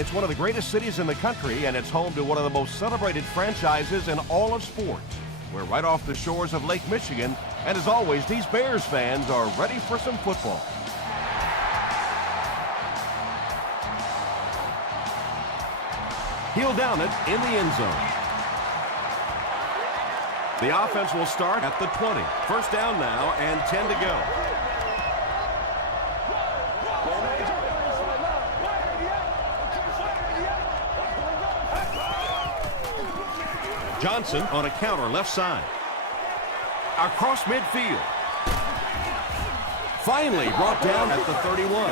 It's one of the greatest cities in the country, and it's home to one of the most celebrated franchises in all of sports. We're right off the shores of Lake Michigan, and as always, these Bears fans are ready for some football. He'll down it in the end zone. The offense will start at the 20. First down now and 10 to go. Johnson on a counter left side. Across midfield. Finally brought down at the 31.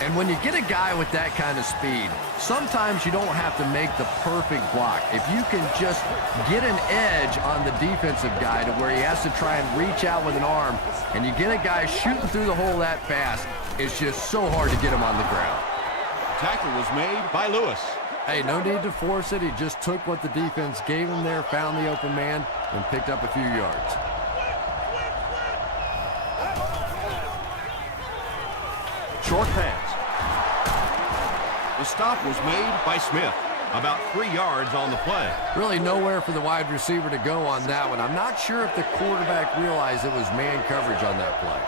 And when you get a guy with that kind of speed, sometimes you don't have to make the perfect block. If you can just get an edge on the defensive guy to where he has to try and reach out with an arm, and you get a guy shooting through the hole that fast, it's just so hard to get him on the ground. Tackle was made by Lewis. Hey, no need to force it. He just took what the defense gave him there, found the open man, and picked up a few yards. Short pass. The stop was made by Smith. About 3 yards on the play. Really nowhere for the wide receiver to go on that one. I'm not sure if the quarterback realized it was man coverage on that play.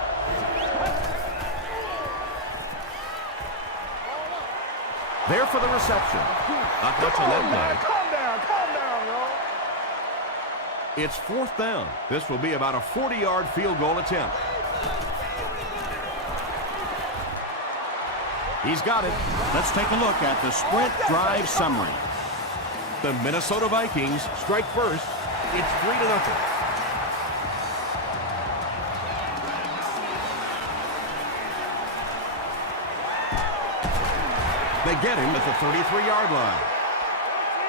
There for the reception. Not much on that play. Calm down, y'all. It's fourth down. This will be about a 40-yard field goal attempt. He's got it. Let's take a look at the sprint drive summary. The Minnesota Vikings strike first. It's 3-0. They get him at the 33-yard line.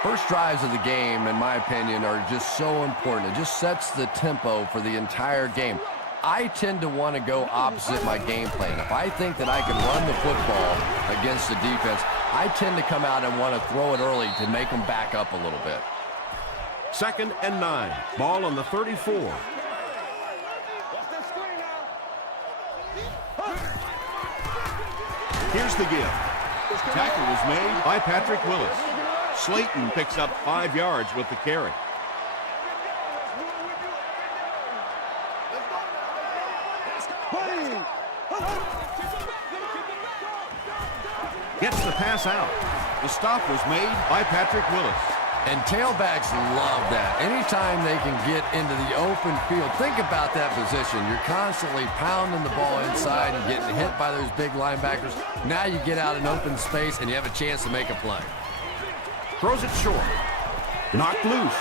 First drives of the game, in my opinion, are just so important. It just sets the tempo for the entire game. I tend to want to go opposite my game plan. If I think that I can run the football against the defense, I tend to come out and want to throw it early to make them back up a little bit. 2nd and 9. Ball on the 34. Here's the give. Tackle was made by Patrick Willis. Slayton picks up 5 yards with the carry. Gets the pass out. The stop was made by Patrick Willis. And tailbacks love that. Anytime they can get into the open field, think about that position. You're constantly pounding the ball inside and getting hit by those big linebackers. Now you get out in open space and you have a chance to make a play. Throws it short. Knocked loose.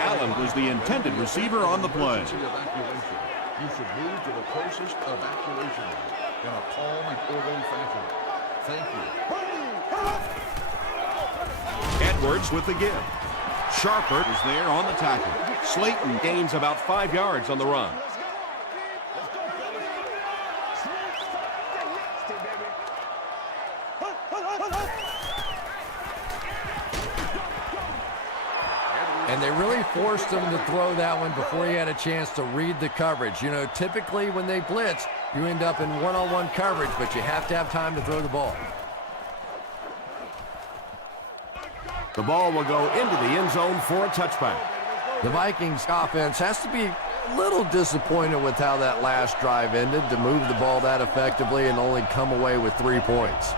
Allen was the intended receiver on the play. You should move to the closest evacuation in a calm and orderly fashion. Thank you. Edwards with the give. Sharper is there on the tackle. Slayton gains about 5 yards on the run. And they really forced him to throw that one before he had a chance to read the coverage. You know, typically when they blitz, you end up in one-on-one coverage, but you have to have time to throw the ball. The ball will go into the end zone for a touchback. The Vikings offense has to be a little disappointed with how that last drive ended, to move the ball that effectively and only come away with 3 points.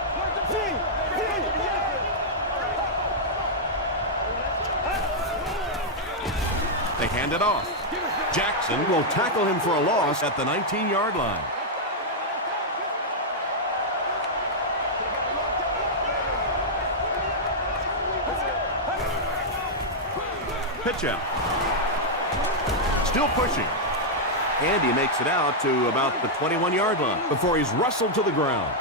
They hand it off. Jackson will tackle him for a loss at the 19-yard line. Pitch out. Still pushing. And he makes it out to about the 21-yard line before he's wrestled to the ground.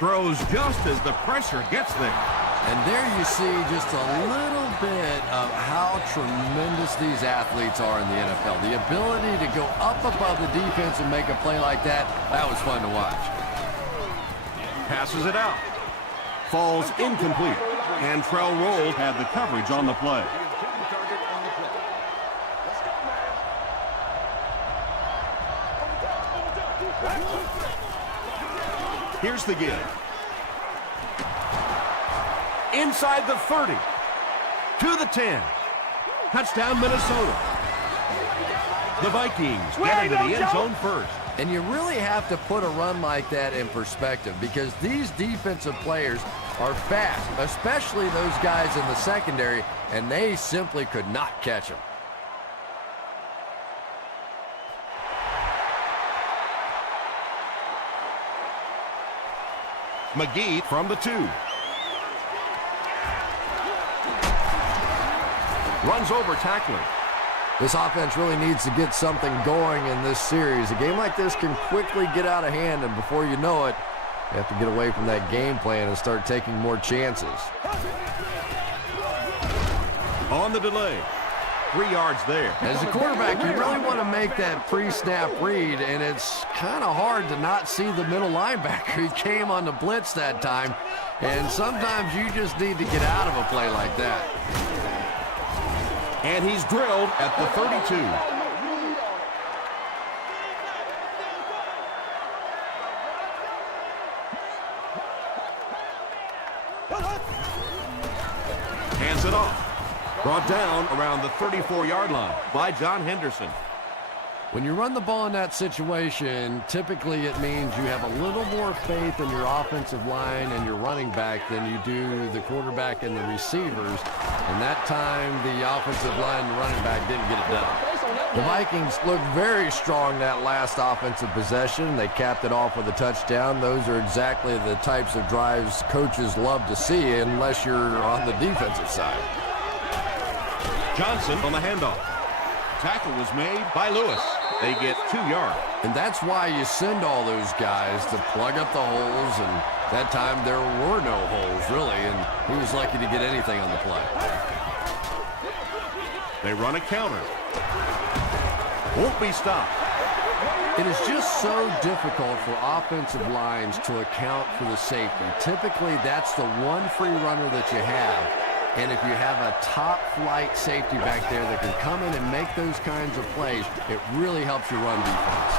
Throws just as the pressure gets there. And there you see just a little bit of how tremendous these athletes are in the NFL. The ability to go up above the defense and make a play like that, that was fun to watch. Passes it out. Falls incomplete. And Trell Rolls had the coverage on the play. Here's the give. Inside the 30. To the 10. Touchdown, Minnesota. The Vikings get into the end zone first. And you really have to put a run like that in perspective because these defensive players are fast, especially those guys in the secondary, and they simply could not catch them. McGee from the 2. Runs over tackler. This offense really needs to get something going in this series. A game like this can quickly get out of hand, and before you know it, you have to get away from that game plan and start taking more chances. On the delay. 3 yards there. As a quarterback, you really want to make that pre-snap read, and it's kind of hard to not see the middle linebacker. He came on the blitz that time, and sometimes you just need to get out of a play like that. And he's drilled at the 32. Hands it off. Brought down around the 34-yard line by John Henderson. When you run the ball in that situation, typically it means you have a little more faith in your offensive line and your running back than you do the quarterback and the receivers. And that time, the offensive line and the running back didn't get it done. The Vikings looked very strong that last offensive possession. They capped it off with a touchdown. Those are exactly the types of drives coaches love to see unless you're on the defensive side. Johnson on the handoff. Tackle was made by Lewis. They get 2 yards. And that's why you send all those guys to plug up the holes, and that time there were no holes, really, and he was lucky to get anything on the play. They run a counter. Won't be stopped. It is just so difficult for offensive lines to account for the safety. Typically, that's the one free runner that you have. And if you have a top-flight safety back there that can come in and make those kinds of plays, it really helps you run defense.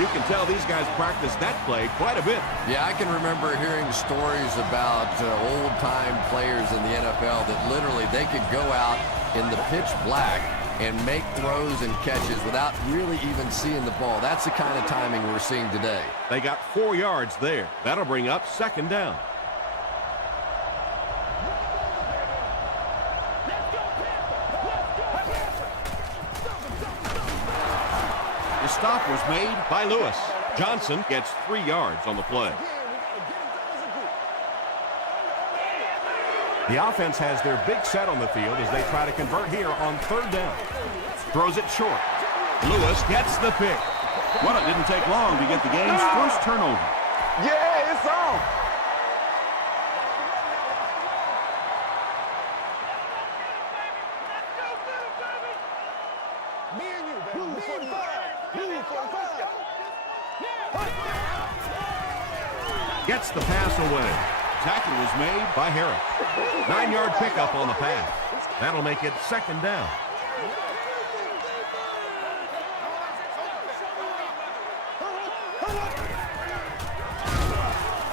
You can tell these guys practice that play quite a bit. Yeah, I can remember hearing stories about old-time players in the NFL that literally they could go out in the pitch black and make throws and catches without really even seeing the ball. That's the kind of timing we're seeing today. They got 4 yards there. That'll bring up 2nd down. The stop was made by Lewis. Johnson gets 3 yards on the play. The offense has their big set on the field as they try to convert here on 3rd down. Throws it short. Lewis gets the pick. Well, it didn't take long to get the game's first turnover. Yeah, it's on. Gets the pass away. Tackle was made by Harris. 9-yard pickup on the pass. That'll make it 2nd down.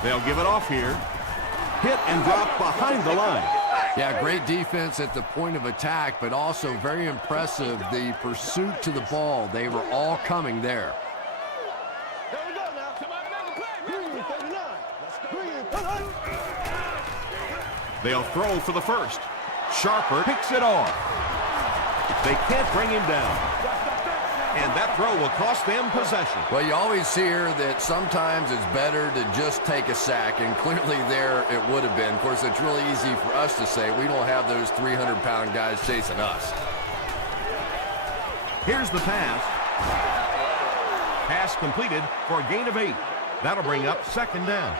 They'll give it off here. Hit and drop behind the line. Yeah, great defense at the point of attack, but also very impressive the pursuit to the ball. They were all coming there. They'll throw for the first. Sharper picks it off. They can't bring him down. And that throw will cost them possession. Well, you always hear that sometimes it's better to just take a sack, and clearly there it would have been. Of course, it's really easy for us to say. We don't have those 300-pound guys chasing us. Here's the pass. Pass completed for a gain of 8. That'll bring up 2nd down.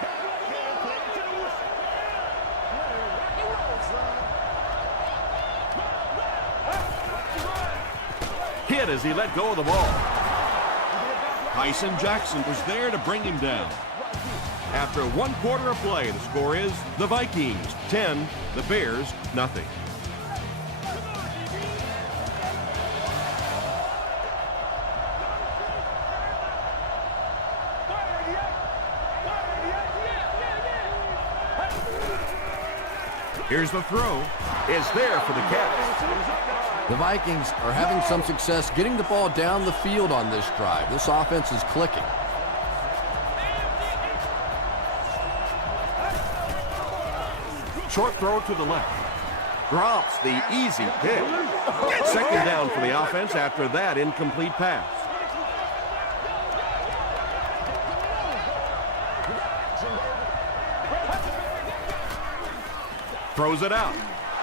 Hit as he let go of the ball. Tyson Jackson was there to bring him down. After 1 quarter of play, the score is the Vikings 10, the Bears nothing. Here's the throw. It's there for the catch. The Vikings are having some success getting the ball down the field on this drive. This offense is clicking. Short throw to the left. Drops the easy pick. Second down for the offense after that incomplete pass. Throws it out.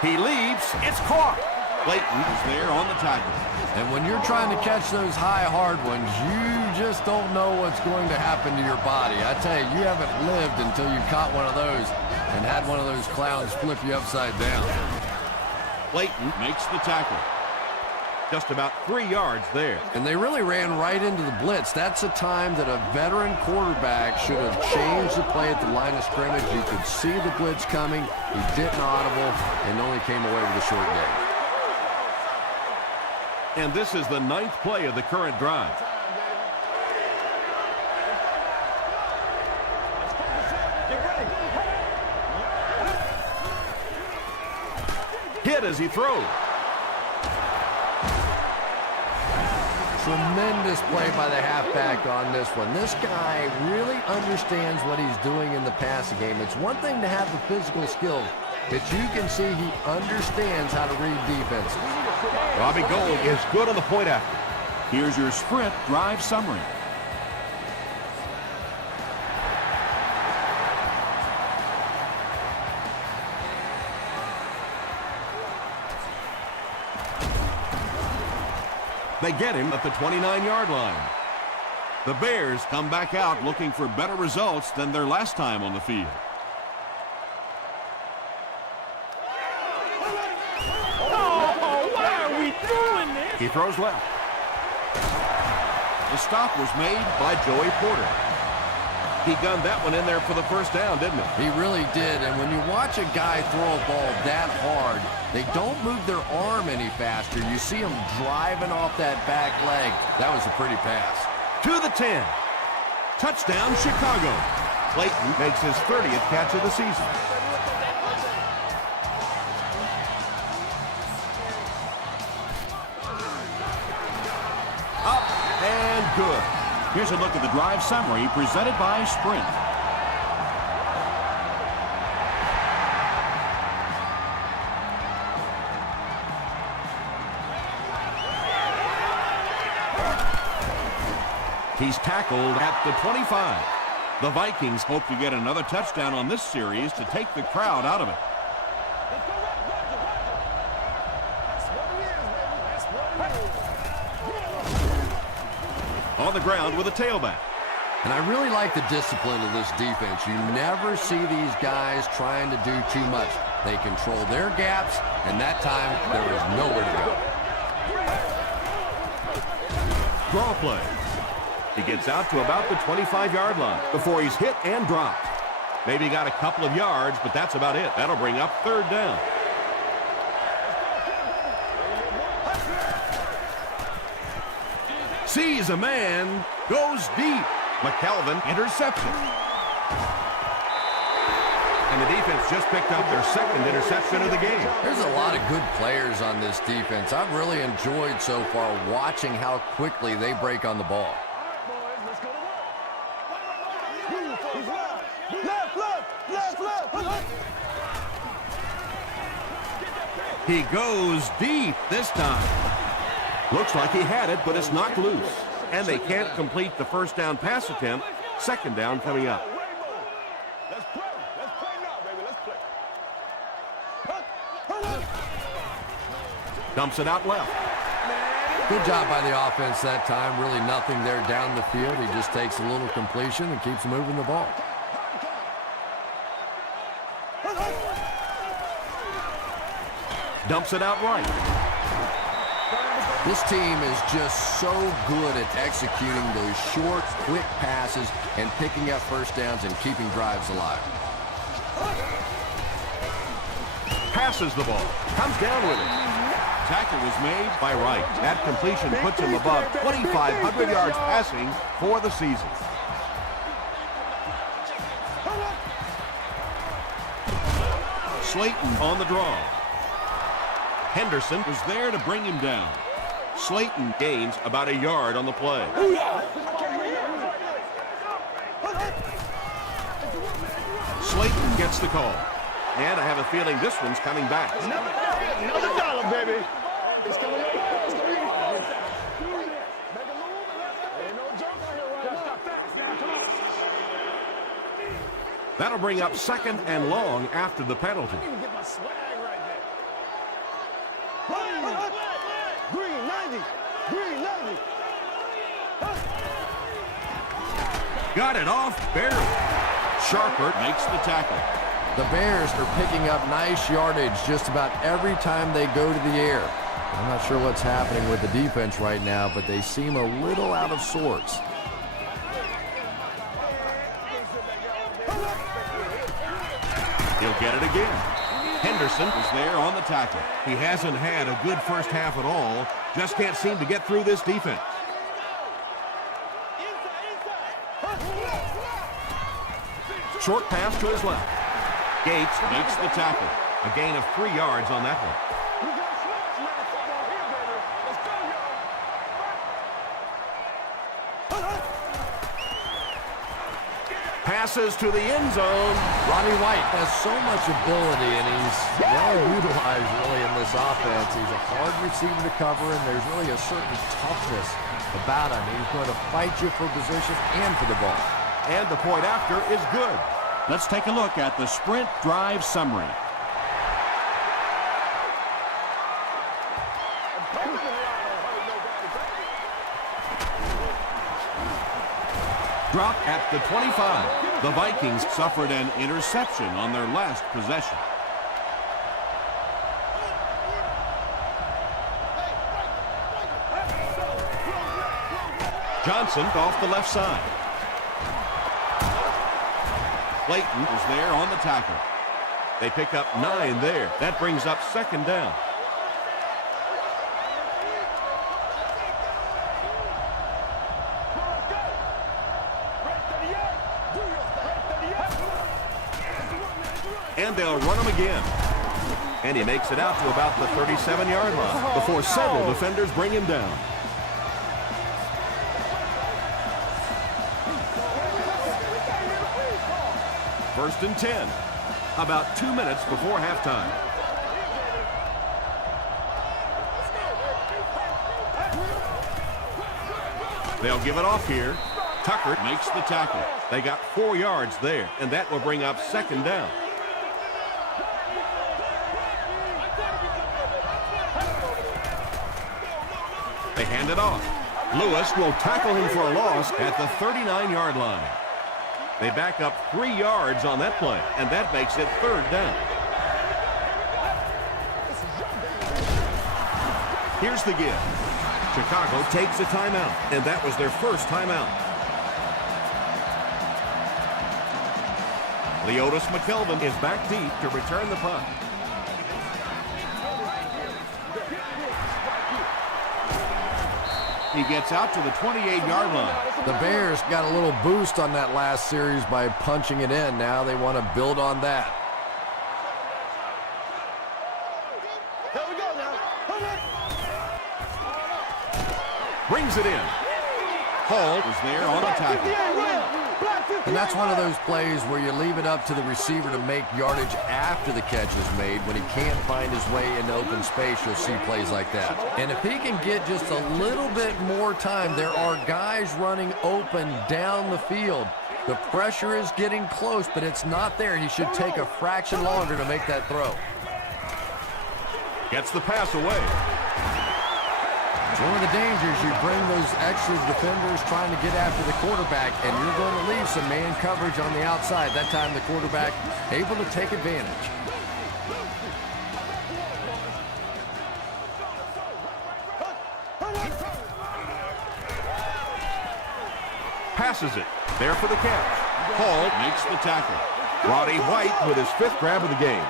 He leaps. It's caught. Clayton is there on the tackle. And when you're trying to catch those high, hard ones, you just don't know what's going to happen to your body. I tell you, you haven't lived until you caught one of those and had one of those clowns flip you upside down. Clayton makes the tackle. Just about 3 yards there. And they really ran right into the blitz. That's a time that a veteran quarterback should have changed the play at the line of scrimmage. You could see the blitz coming. He didn't audible and only came away with a short gain. And this is the 9th play of the current drive. Hit as he throws. Tremendous play by the halfback on this one. This guy really understands what he's doing in the passing game. It's one thing to have the physical skills, but you can see he understands how to read defenses. Robbie Gould is good on the point after. Here's your sprint drive summary. They get him at the 29-yard line. The Bears come back out looking for better results than their last time on the field. Oh, why are we doing this? He throws left. The stop was made by Joey Porter. He gunned that one in there for the first down, didn't he? He really did, and when you watch a guy throw a ball that hard, they don't move their arm any faster. You see them driving off that back leg. That was a pretty pass. To the 10. Touchdown, Chicago. Clayton makes his 30th catch of the season. Up and good. Here's a look at the drive summary presented by Sprint. He's tackled at the 25. The Vikings hope to get another touchdown on this series to take the crowd out of it. On the ground with a tailback. And I really like the discipline of this defense. You never see these guys trying to do too much. They control their gaps, and that time there was nowhere to go. Draw play. He gets out to about the 25-yard line before he's hit and dropped. Maybe got a couple of yards, but that's about it. That'll bring up third down. Sees a man, goes deep. McKelvin, interception. And the defense just picked up their second interception of the game. There's a lot of good players on this defense. I've really enjoyed so far watching how quickly they break on the ball. He goes deep this time. Looks like he had it, but it's knocked loose. And they can't complete the first down pass attempt. Second down coming up. Let's play. Let's play now, baby. Let's play. Dumps it out left. Good job by the offense that time. Really nothing there down the field. He just takes a little completion and keeps moving the ball. Dumps it out right. This team is just so good at executing those short, quick passes and picking up first downs and keeping drives alive. Passes the ball. Comes down with it. Tackle was made by Wright. That completion puts him above 2,500 yards passing for the season. Slayton on the draw. Henderson was there to bring him down. Slayton gains about a yard on the play. Slayton gets the call. And I have a feeling this one's coming back. Another dollar, baby. It's coming up. It's coming up. Make a move and let's go. Ain't no joke out here right now. Fast now. Come on. That'll bring up second and long after the penalty. I need to get my swag right there. Green 90. Green 90. Got it off, barely. Sharper makes the tackle. The Bears are picking up nice yardage just about every time they go to the air. I'm not sure what's happening with the defense right now, but they seem a little out of sorts. He'll get it again. Henderson is there on the tackle. He hasn't had a good first half at all. Just can't seem to get through this defense. Short pass to his left. Gates makes the tackle. A gain of 3 yards on that one. Passes to the end zone. Ronnie White has so much ability, and he's well utilized really in this offense. He's a hard receiver to cover, and there's really a certain toughness about him. He's going to fight you for position and for the ball. And the point after is good. Let's take a look at the sprint drive summary. Drop at the 25. The Vikings suffered an interception on their last possession. Johnson off the left side. Clayton is there on the tackle. They pick up 9 there. That brings up second down. And they'll run him again. And he makes it out to about the 37-yard line before several defenders bring him down. First and 10. About 2 minutes before halftime. They'll give it off here. Tucker makes the tackle. They got 4 yards there, and that will bring up second down. They hand it off. Lewis will tackle him for a loss at the 39-yard line. They back up 3 yards on that play, and that makes it third down. Here's the give. Chicago takes a timeout, and that was their first timeout. Leotis McKelvin is back deep to return the punt. He gets out to the 28-yard line. The Bears got a little boost on that last series by punching it in. Now they want to build on that. Here we go now. Brings it in. Hall is there on the tackle. And that's one of those plays where you leave it up to the receiver to make yardage after the catch is made. When he can't find his way into open space, you'll see plays like that. And if he can get just a little bit more time, there are guys running open down the field. The pressure is getting close, but it's not there. He should take a fraction longer to make that throw. Gets the pass away. It's one of the dangers. You bring those extra defenders trying to get after the quarterback, and you're going to leave some man coverage on the outside. That time the quarterback able to take advantage. Passes it. There for the catch. Hall makes the tackle. Roddy White with his 5th grab of the game.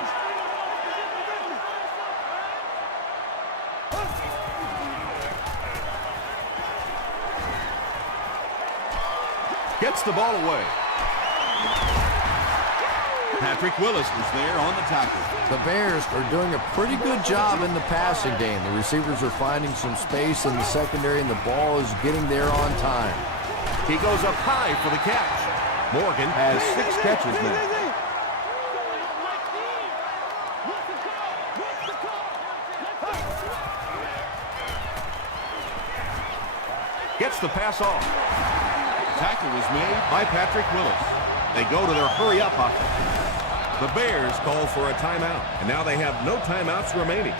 Gets the ball away. Patrick Willis is there on the tackle. The Bears are doing a pretty good job in the passing game. The receivers are finding some space in the secondary, and the ball is getting there on time. He goes up high for the catch. Morgan has 6 catches now. Gets the pass off. Tackle was made By Patrick Willis. They go to their hurry-up offense. The Bears call for a timeout, and now they have no timeouts remaining.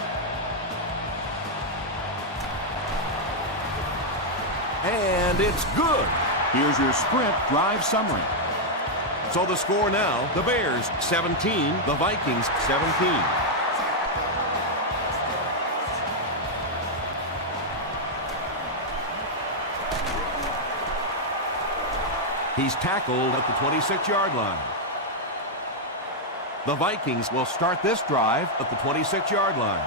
And it's good. Here's your sprint drive summary. So the score now, the Bears 17, the Vikings 17. He's tackled at the 26-yard line. The Vikings will start this drive at the 26-yard line.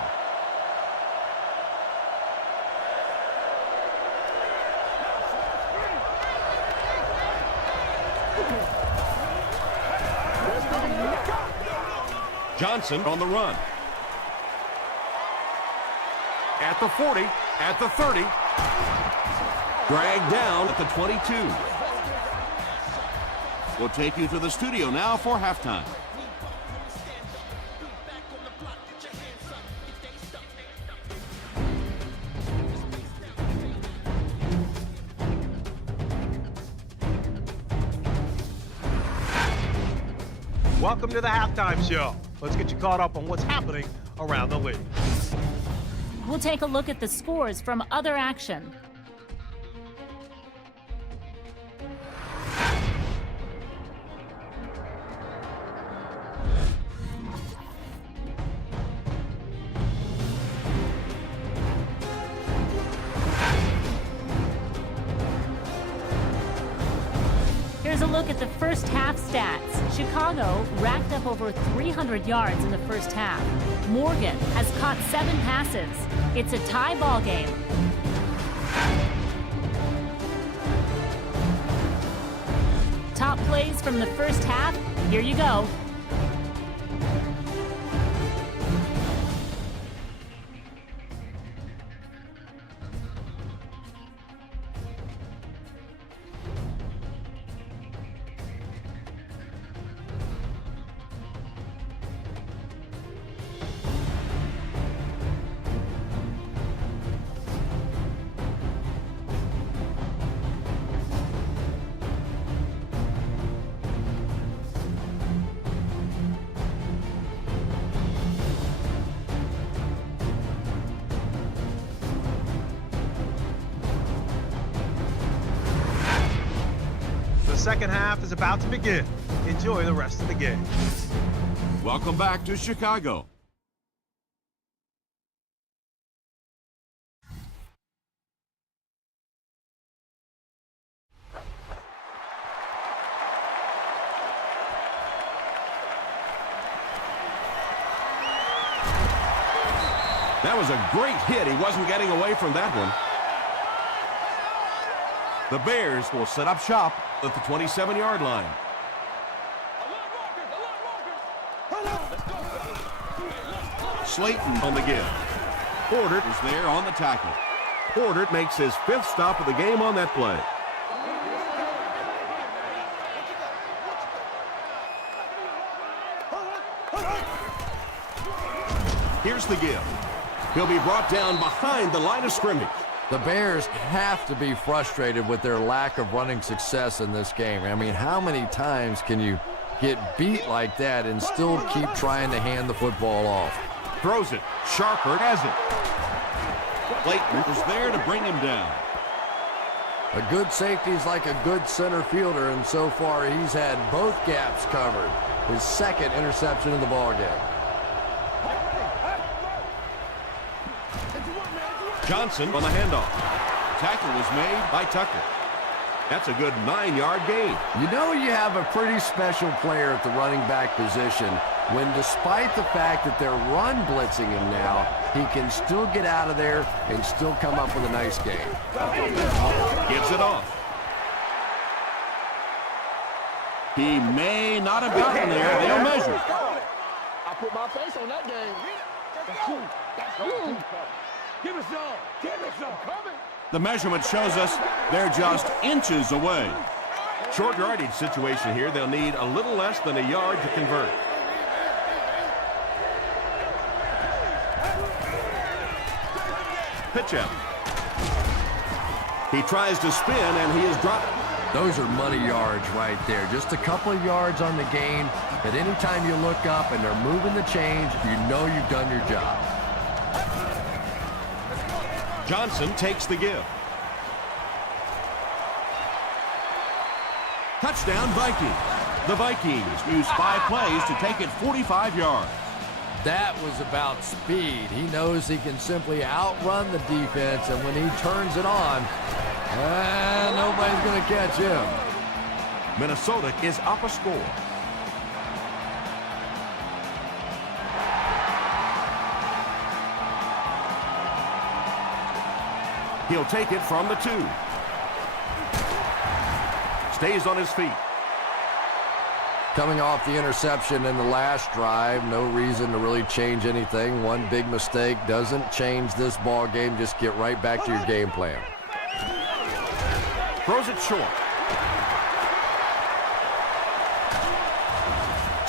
Johnson on the run. At the 40, at the 30. Dragged down at the 22. We'll take you to the studio now for halftime. Welcome to the halftime show. Let's get you caught up on what's happening around the league. We'll take a look at the scores from other action. Here's a look at the first half stats. Chicago racked up over 300 yards in the first half. Morgan has caught 7 passes. It's a tie ball game. Top plays from the first half. Here you go. The second half is about to begin. Enjoy the rest of the game. Welcome back to Chicago. That was a great hit. He wasn't getting away from that one. The Bears will set up shop at the 27-yard line. Slayton on the give. Porter Is there on the tackle. Porter makes his 5th stop of the game on that play. Here's the give. He'll be brought down behind the line of scrimmage. The Bears have to be frustrated with their lack of running success in this game. I mean, how many times can you get beat like that and still keep trying to hand the football off? Throws it. Sharper has it. Clayton is there to bring him down. A good safety is like a good center fielder, and so far he's had both gaps covered. His 2nd interception of the ballgame. Johnson on the handoff. Tackle was made By Tucker. That's a good 9-yard gain. You know you have a pretty special player at the running back position when, despite the fact that they're run blitzing him now, he can still get out of there and still come up with a nice game. Gives it off. He may not have gotten there. They'll measure. I put my face on that game. That's you. That's you. Give us some. Give us some. Coming. The measurement shows us they're just inches away. Short yardage situation here. They'll need a little less than a yard to convert. Pitch out. He tries to spin, and he is dropped. Those are money yards right there. Just a couple of yards on the gain, but anytime you look up and they're moving the chains, you know you've done your job. Johnson takes the give. Touchdown, Vikings. The Vikings use 5 plays to take it 45 yards. That was about speed. He knows he can simply outrun the defense, and when he turns it on, nobody's going to catch him. Minnesota is up a score. He'll take it from the 2. Stays on his feet. Coming off the interception in the last drive, no reason to really change anything. One big mistake doesn't change this ball game. Just get right back to your game plan. Throws it short.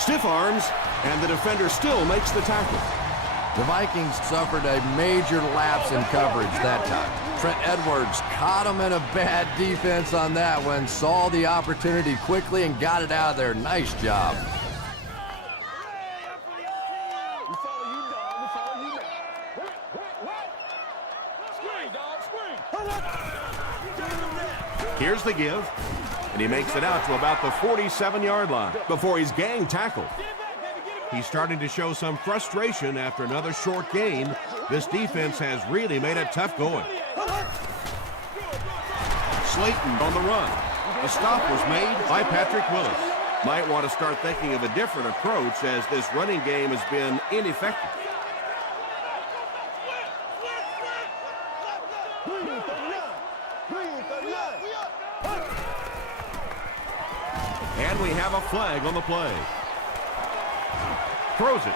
Stiff arms, and the defender still makes the tackle. The Vikings suffered a major lapse in coverage that time. Trent Edwards caught him in a bad defense on that one, saw the opportunity quickly and got it out of there. Nice job. We follow you, dog. We follow you now. What? Screen, dog. Screen. Here's the give, and he makes it out to about the 47-yard line before he's gang tackled. He's starting to show some frustration after another short gain. This defense has really made it tough going. Slayton on the run. A stop was made by Patrick Willis. Might want to start thinking of a different approach as this running game has been ineffective. And we have a flag on the play. Throws it.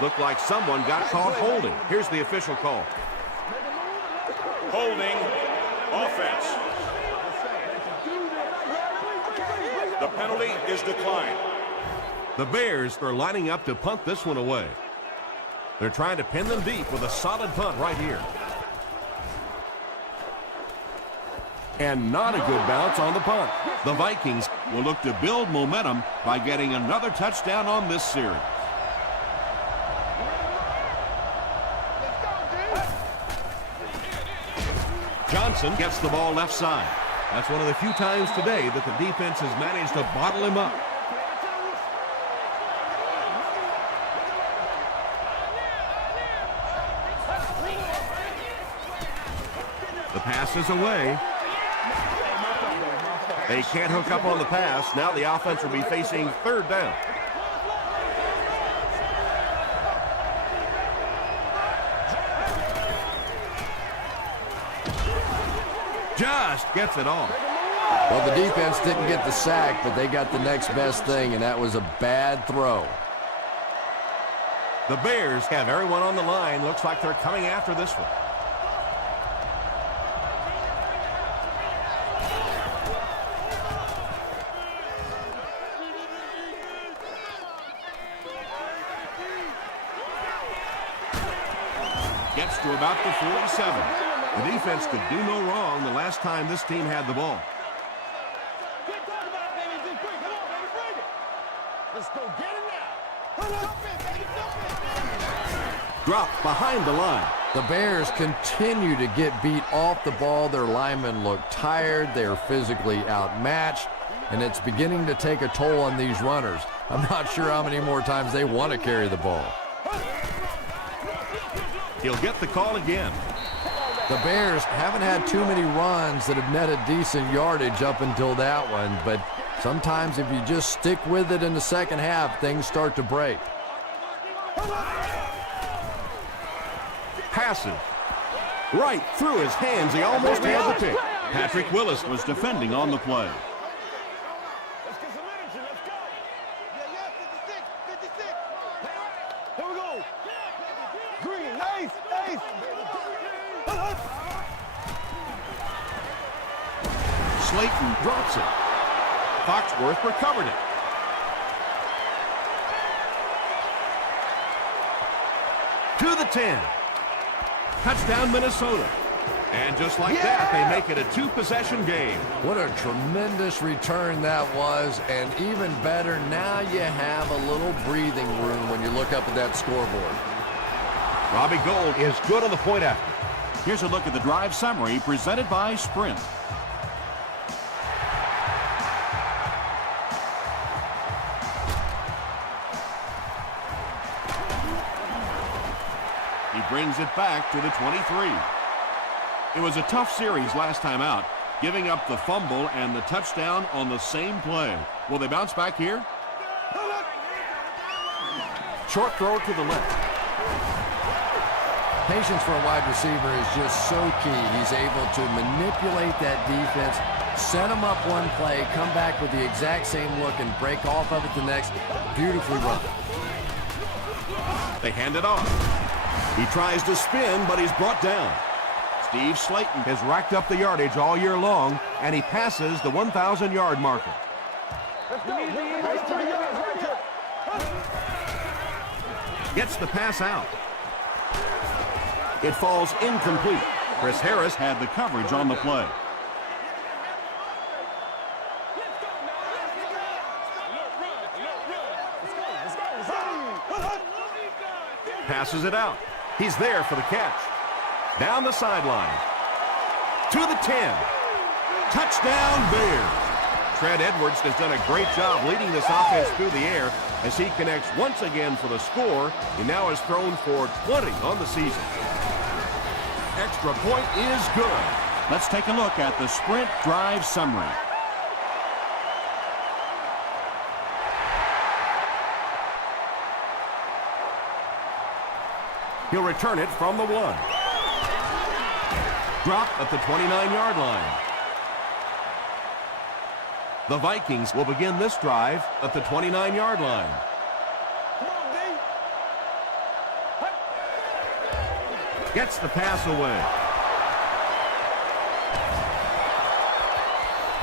Looked like someone got caught holding. Here's the official call. Holding offense. The penalty is declined. The Bears are lining up to punt this one away. They're trying to pin them deep with a solid punt right here. And not a good bounce on the punt. The Vikings Will look to build momentum by getting another touchdown on this series. Johnson gets the ball left side. That's one of the few times today that the defense has managed to bottle him up. The pass is away. They can't hook up on the pass. Now the offense will be facing third down. Just gets it off. Well, the defense didn't get the sack, but they got the next best thing, and that was a bad throw. The Bears have everyone on the line. Looks like they're coming after this one. Gets to about the 47. The defense could do no wrong the last time this team had the ball. Let's go get it now. Dropped behind the line. The Bears continue to get beat off the ball. Their linemen look tired. They're physically outmatched, and it's beginning to take a toll on these runners. I'm not sure how many more times they want to carry the ball. He'll get the call again. The Bears haven't had too many runs that have netted decent yardage up until that one, but sometimes if you just stick with it in the second half, things start to break. Passes. Right through his hands. He almost had the pick. Patrick Willis was defending on the play. Slayton drops it. Foxworth recovered it. To the 10. Touchdown, Minnesota. And just like that, they make it a two-possession game. What a tremendous return that was, and even better, now you have a little breathing room when you look up at that scoreboard. Robbie Gould is good on the point after. Here's a look at the drive summary presented by Sprint. He brings it back to the 23. It was a tough series last time out, giving up the fumble and the touchdown on the same play. Will they bounce back here? Short throw to the left. Patience for a wide receiver is just so key. He's able to manipulate that defense, set them up one play, come back with the exact same look, and break off of it the next. Beautifully run. They hand it off. He tries to spin, but he's brought down. Steve Slayton has racked up the yardage all year long, and he passes the 1,000-yard marker. Gets the pass out. It falls incomplete. Chris Harris Had the coverage on the play. passes it out. He's there for the catch. Down the sideline. To the 10. Touchdown, Bears. Trent Edwards has done a great job leading this offense through the air as he connects once again for the score. He now has thrown for 20 on the season. Extra point is good. Let's take a look at the Sprint drive summary. He'll return it from the 1. Drop at the 29-yard line. The Vikings will begin this drive at the 29-yard line. Gets the pass away.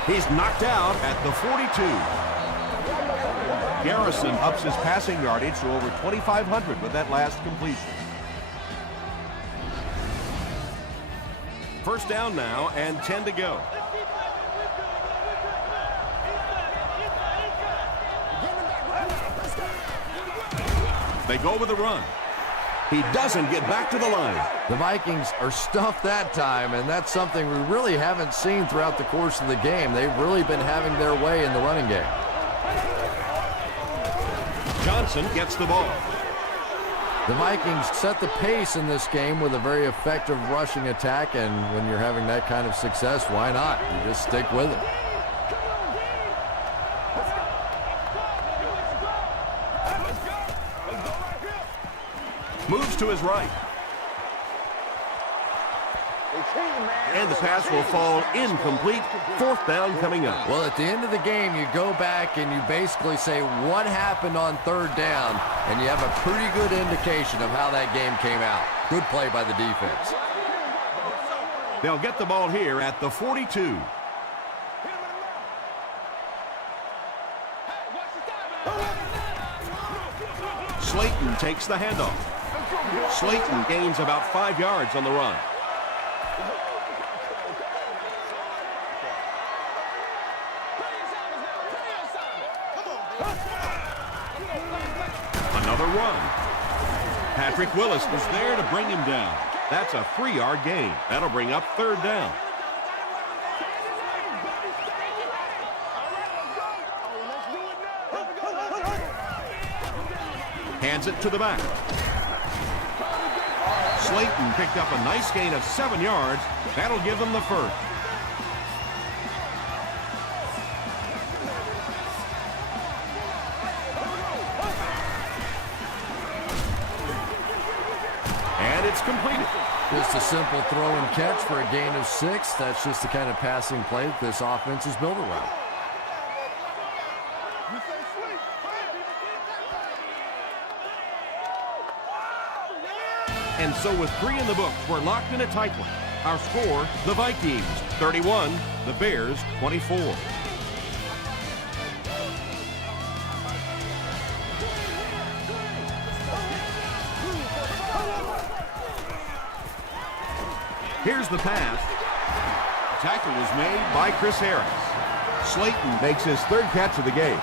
He's knocked out at the 42. Garrison ups his passing yardage to over 2,500 with that last completion. First down now and 10 to go. They go with the run. He doesn't get back to the line. The Vikings are stuffed that time, and that's something we really haven't seen throughout the course of the game. They've really been having their way in the running game. Johnson gets the ball. The Vikings set the pace in this game with a very effective rushing attack, and when you're having that kind of success, why not? You just stick with it. Moves to his right. And the pass will fall incomplete. Fourth down coming up. Well, at the end of the game, you go back and you basically say what happened on third down, and you have a pretty good indication of how that game came out. Good play by the defense. They'll get the ball here at the 42. Slayton takes the handoff. Slayton gains about 5 yards on the run. Another run. Patrick Willis was there to bring him down. That's a 3-yard gain. That'll bring up third down. Hands it to the back. Slayton picked up a nice gain of 7 yards. That'll give them the first. And it's completed. Just a simple throw and catch for a gain of 6. That's just the kind of passing play that this offense is built around. And so with 3 in the books, we're locked in a tight one. Our score, the Vikings 31, the Bears 24. Here's the pass. Tackle was made By Chris Harris. Slayton makes his third catch of the game.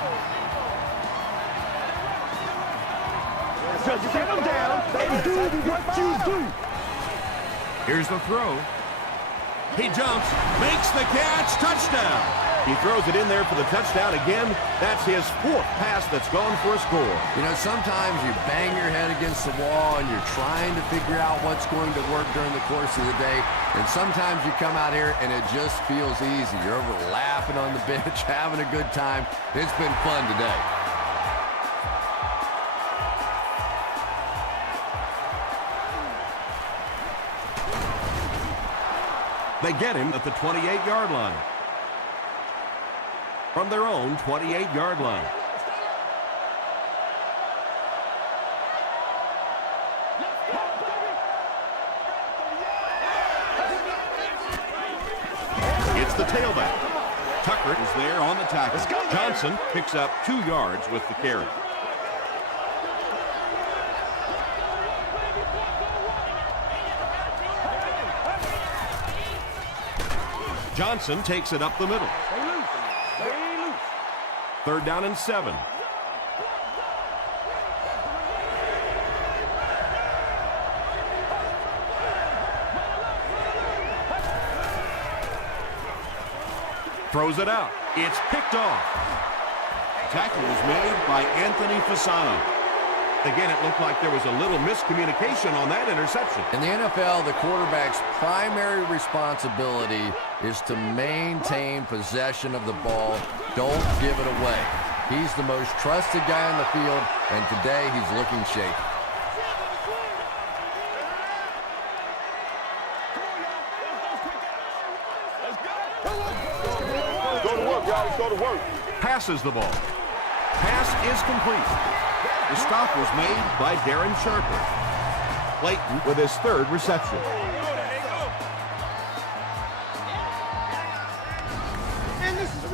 Just sit him down and do what you do. Here's the throw. He jumps, makes the catch, touchdown. He throws it in there for the touchdown again. That's his fourth pass that's gone for a score. You know, sometimes you bang your head against the wall and you're trying to figure out what's going to work during the course of the day. And sometimes you come out here and it just feels easy. You're over laughing on the bench, having a good time. It's been fun today. They get him at the 28-yard line. From their own 28-yard line. It's the tailback. Tucker is there on the tackle. Johnson picks up 2 yards with the carry. Johnson takes it up the middle. Third down and 7. Throws it out. It's picked off. Tackle was made by Anthony Fasano. Again, it looked like there was a little miscommunication on that interception. In the NFL, the quarterback's primary responsibility is to maintain possession of the ball. Don't give it away. He's the most trusted guy on the field, and today he's looking shaky. Go to work, guys. Go to work. Passes the ball. Pass is complete. The stop was made by Darren Sharper. Clayton with his third reception.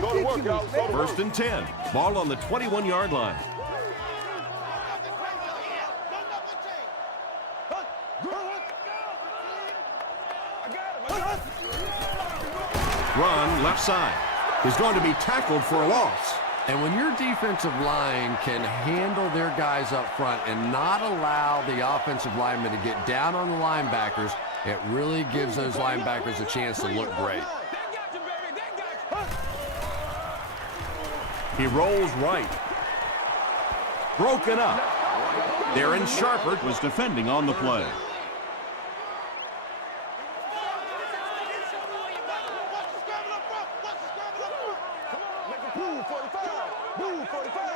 Go to work, guys. Go to work. First and 10. Ball on the 21-yard line. Run left side. He's going to be tackled for a loss. And when your defensive line can handle their guys up front and not allow the offensive linemen to get down on the linebackers, it really gives those linebackers a chance to look great. He rolls right. Broken up. Darren Sharper Was defending on the play. Move 45. Move 45.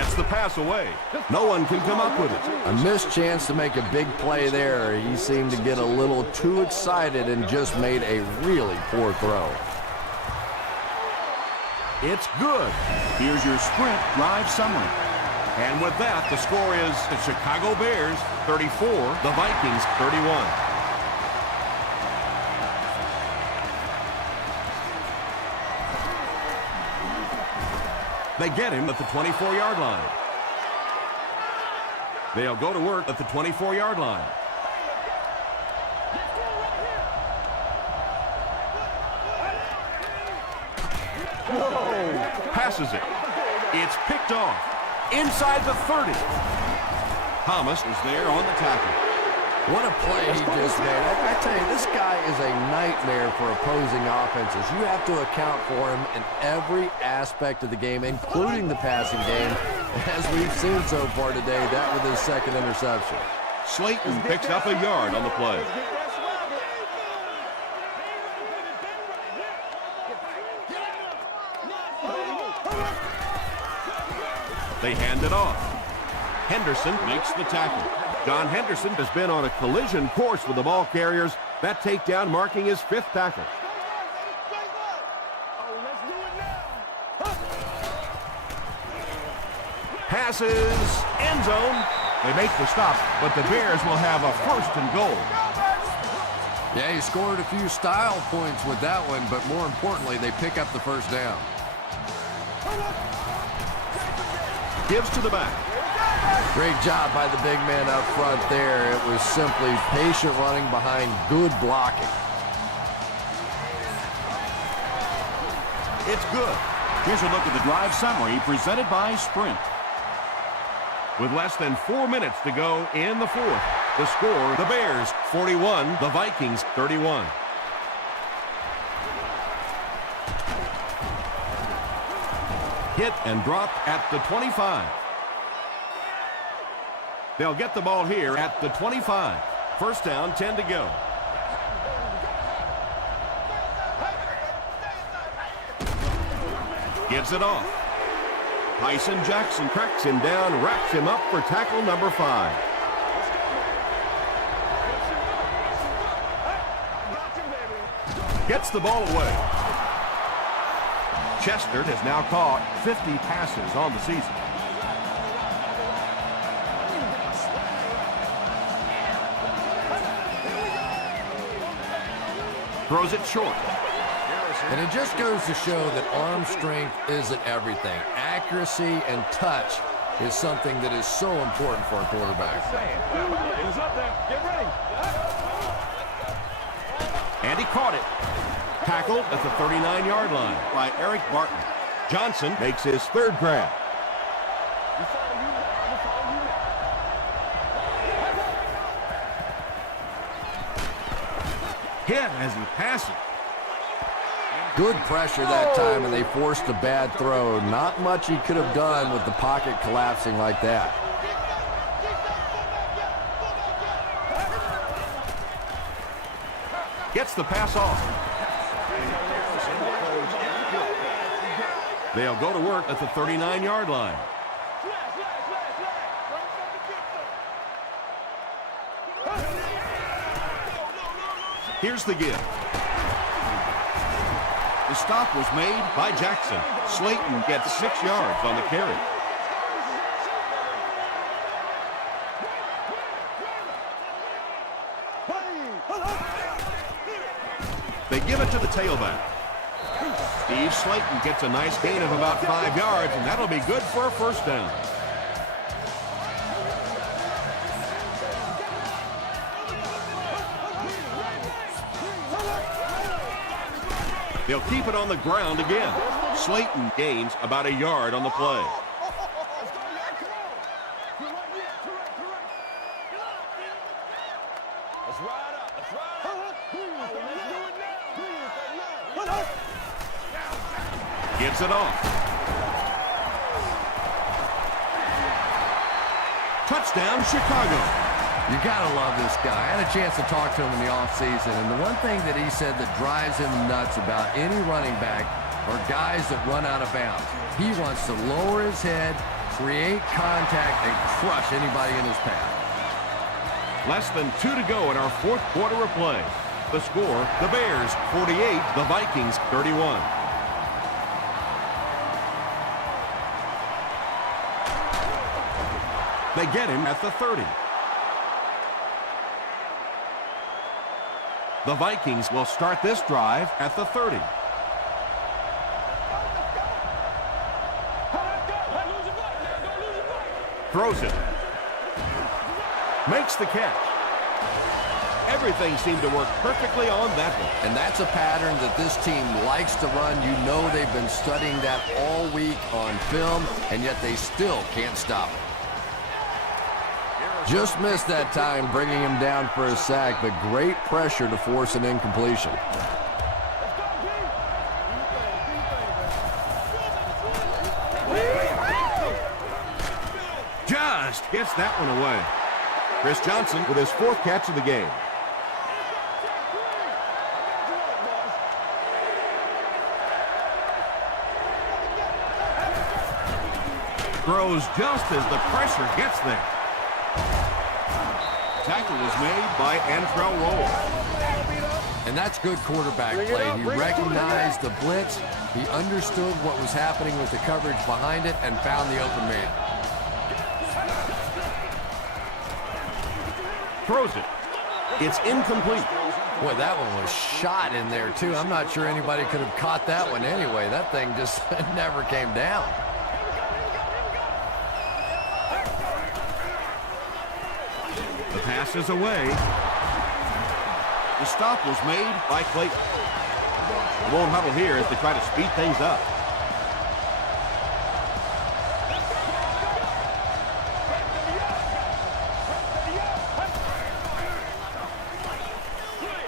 gets the pass away. No one can come up with it. A missed chance to make a big play there. He seemed to get a little too excited and just made a really poor throw. It's good. Here's your sprint drive summary. And with that, the score is the Chicago Bears 34, the Vikings 31. They get him at the 24-yard line. They'll go to work at the 24-yard line. Passes it. It's picked off. Inside the 30. Thomas is there on the tackle. What a play he just made. I tell you, this guy is a nightmare for opposing offenses. You have to account for him in every aspect of the game, including the passing game. As we've seen so far today, that was his second interception. Slayton picks up a yard on the play. They hand it off. Henderson makes the tackle. John Henderson has been on a collision course with the ball carriers. That takedown marking his 5th tackle. Passes, end zone, They make the stop, but the Bears will have a 1st and goal. Yeah, he scored a few style points with that one, but more importantly, they pick up the first down. Gives to the back. Great job by the big man up front there. It was simply patient running behind good blocking. It's good. Here's a look at the drive summary presented by Sprint. With less than 4 minutes to go in the 4th, the score, the Bears 41, the Vikings 31. Hit and dropped at the 25. They'll get the ball here at the 25. 1st down, 10 to go. Gives it off. Tyson Jackson cracks him down, wraps him up for tackle number 5. Gets the ball away. Chester has now caught 50 passes on the season. Throws it short. And it just goes to show that arm strength isn't everything. Accuracy and touch is something that is so important for a quarterback. And he caught it. Tackled at the 39-yard line by Eric Barton. Johnson makes his 3rd grab. Hit as he passes. Good pressure that time, and they forced a bad throw. Not much he could have done with the pocket collapsing like that. Gets the pass off. They'll go to work at the 39-yard line. Here's the give. The stop was made by Jackson. Slayton gets 6 yards on the carry. They give it to the tailback. Steve Slayton gets a nice gain of about 5 yards, and that'll be good for a 1st down. They'll keep it on the ground again. Slayton gains about a yard on the play. Gets it off. Touchdown, Chicago. You gotta love this guy. I had a chance to talk to him in the offseason, and the one thing that he said that drives him nuts about any running back are guys that run out of bounds. He wants to lower his head, create contact, and crush anybody in his path. Less than 2 to go in our 4th quarter of play. The score, the Bears 48, the Vikings 31. They get him at the 30. The Vikings will start this drive at the 30. Throws it. Makes the catch. Everything seemed to work perfectly on that one. And that's a pattern that this team likes to run. You know they've been studying that all week on film, and yet they still can't stop it. Just missed that time, bringing him down for a sack, but great pressure to force an incompletion. Just gets that one away. Chris Johnson with his 4th catch of the game. Throws just as the pressure gets there. Tackle was made by Antrell Roll. And that's good quarterback play. He recognized the blitz, he understood what was happening with the coverage behind it, and found the open man. throws it. It's incomplete. Boy, that one was shot in there, too. I'm not sure anybody could have caught that one anyway. That thing just never came down. The pass is away. The stop was made by Clayton. They won't huddle here as they try to speed things up.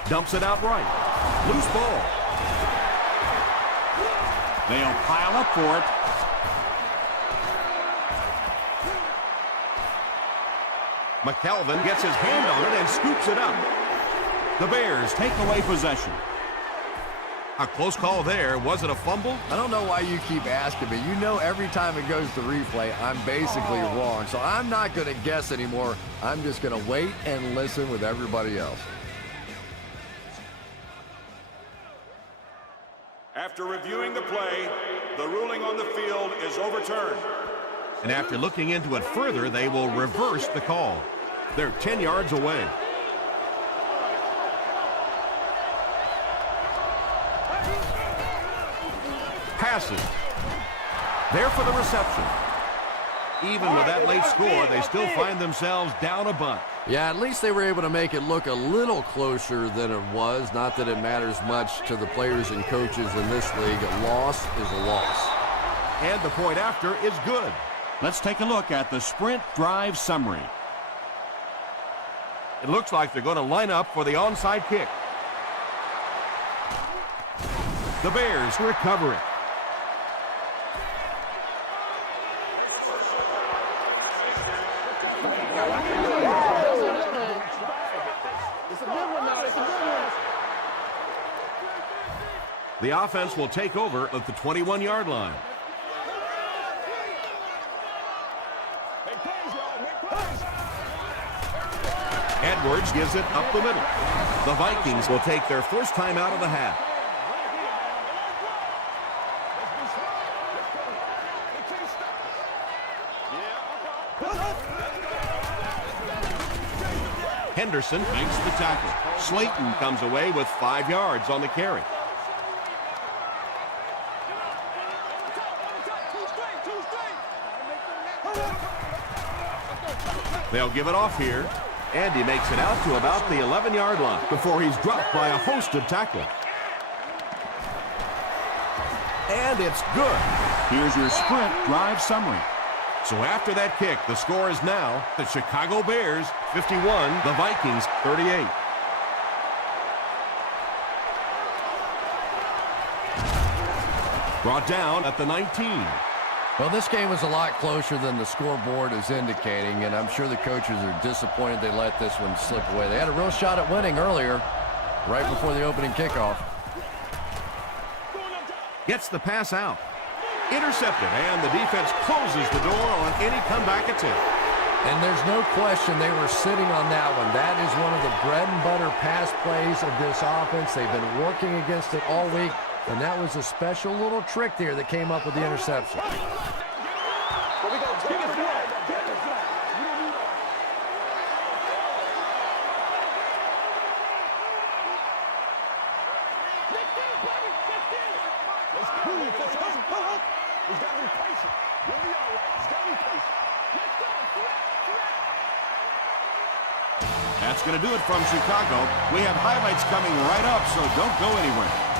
Dumps it out right. Loose ball. They'll pile up for it. McKelvin gets his hand on it and scoops it up. The Bears take away possession. A close call there. Was it a fumble? I don't know why you keep asking me. You know every time it goes to replay, I'm basically wrong. So I'm not going to guess anymore. I'm just going to wait and listen with everybody else. After reviewing the play, the ruling on the field is overturned. And after looking into it further, they will reverse the call. They're 10 yards away. Passes. There for the reception. Even with that late score, they still find themselves down a bunch. Yeah, at least they were able to make it look a little closer than it was. Not that it matters much to the players and coaches in this league. A loss is a loss. And the point after is good. Let's take a look at the sprint drive summary. It looks like they're going to line up for the onside kick. The Bears recover it. The offense will take over at the 21-yard line. Edwards gives it up the middle. The Vikings will take their first time out of the half. Henderson makes the tackle. Slayton comes away with 5 yards on the carry. They'll give it off here. And he makes it out to about the 11-yard line before he's dropped by a host of tacklers. And it's good. Here's your sprint drive summary. So after that kick, the score is now the Chicago Bears 51, the Vikings 38. Brought down at the 19. Well, this game was a lot closer than the scoreboard is indicating, and I'm sure the coaches are disappointed they let this one slip away. They had a real shot at winning earlier, right before the opening kickoff. Gets the pass out. Intercepted, and the defense closes the door on any comeback attempt. And there's no question they were sitting on that one. That is one of the bread and butter pass plays of this offense. They've been working against it all week, and that was a special little trick there that came up with the interception. That's going to do it from Chicago. We have highlights coming right up, so don't go anywhere.